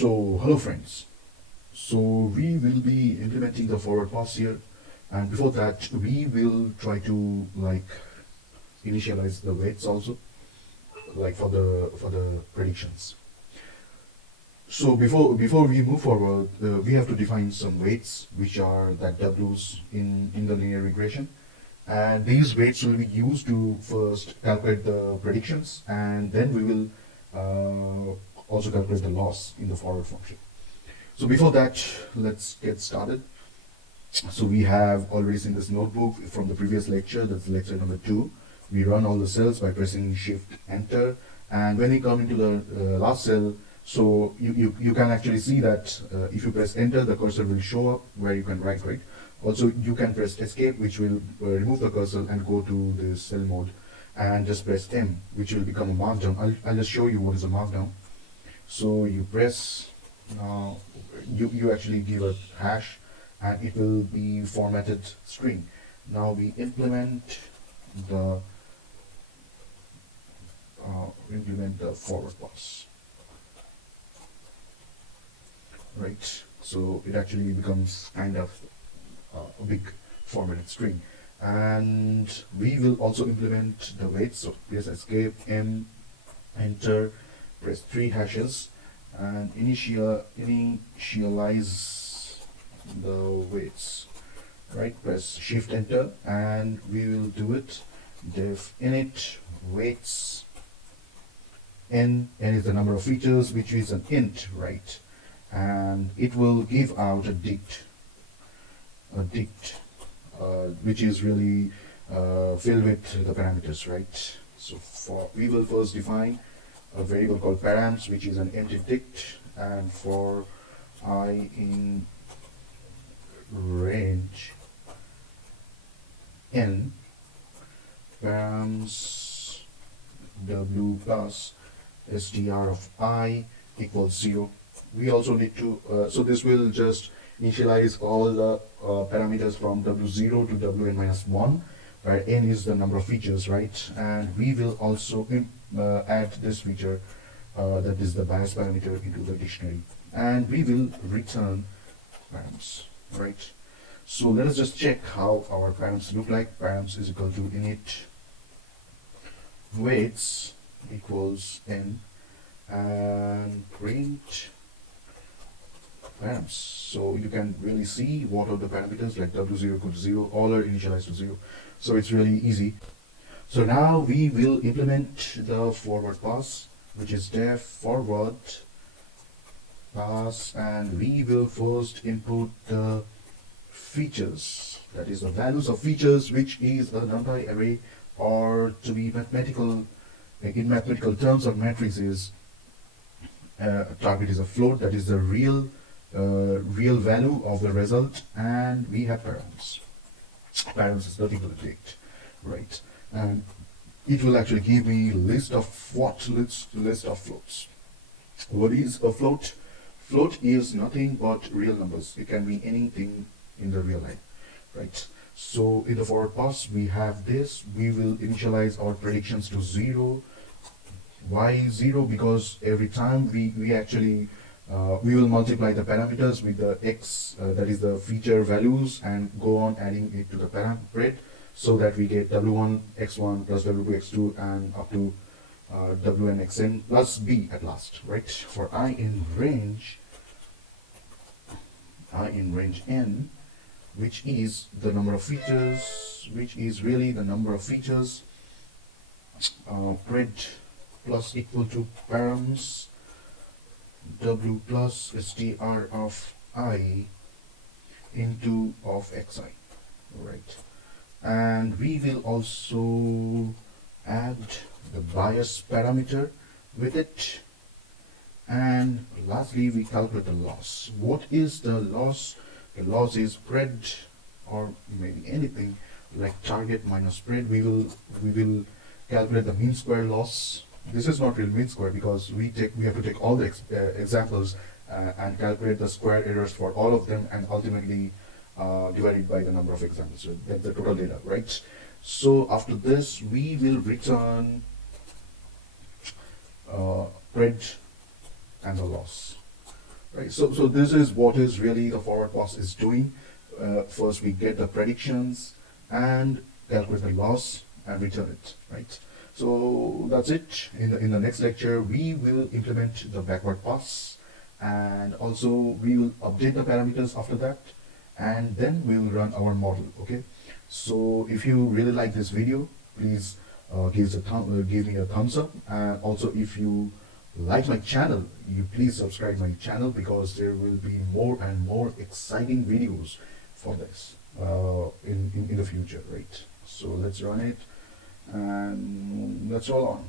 So hello friends. So we will be implementing the forward pass here, and before that we will try to initialize the weights also, like for the predictions. So before we move forward, we have to define some weights, which are that w's in the linear regression, and these weights will be used to first calculate the predictions, and then we will also calculate the loss in the forward function. So before that, let's get started. So we have already seen this notebook from the previous lecture, that's lecture number 2. We run all the cells by pressing shift enter, and when we come into the last cell, so you can actually see that if you press enter, the cursor will show up where you can write, right? Also you can press escape, which will remove the cursor and go to the cell mode, and just press M, which will become a markdown. I'll just show you what is a markdown. So you press, now you actually give a hash and it will be formatted string. Now we implement the forward pass, right? So it actually becomes kind of a big formatted string, and we will also implement the weights. So press escape, M, enter, press 3 hashes, and initialize the weights, right? Press shift enter, and we will do it def init weights. N is the number of features, which is an int, right? And it will give out a dict, which is really filled with the parameters, right? So we will first define a variable called params, which is an empty dict, and for I in range n, params w plus str of I equals 0. We also need to, so this will just initialize all the parameters from w0 to wn minus 1, where n is the number of features, right? And we will also add this feature, that is the bias parameter, into the dictionary, and we will return params, right? So let us just check how our params look like. Params is equal to init weights equals n, and print params. So you can really see what are the parameters, like w0 equals 0, all are initialized to 0. So it's really easy. So now we will implement the forward pass, which is def forward pass, and we will first input the features, that is the values of features, which is a numpy array, or to be mathematical, like in mathematical terms or matrices, target is a float, that is the real value of the result, and we have params. Params is nothing but a dict, right? And it will actually give me list of floats. What is a float? Float is nothing but real numbers. It can be anything in the real life, right? So in the forward pass we have this. We will initialize our predictions to 0. Why 0? Because every time we actually we will multiply the parameters with the x, that is the feature values, and go on adding it to the param grid, so that we get w1 x1 plus w2 x2 and up to wn xn plus b at last, right? For I in range n, which is the number of features, which is really the number of features, print plus equal to params w plus str of I into of xi, right? And we will also add the bias parameter with it, and lastly we calculate the loss. What is the loss? The loss is spread, or maybe anything like target minus spread. We will calculate the mean square loss. This is not real mean square, because we have to take all the examples and calculate the square errors for all of them, and ultimately divided by the number of examples, so that's the total data, right? So after this we will return spread and the loss. right? So this is what is really the forward pass is doing. First we get the predictions and calculate the loss and return it, right? So that's it. In the next lecture we will implement the backward pass, and also we will update the parameters after that, and then we will run our model. Okay, so if you really like this video, please give me a thumbs up, and also if you like my channel, you please subscribe my channel, because there will be more and more exciting videos for this in the future, right? So let's run it, and that's all on.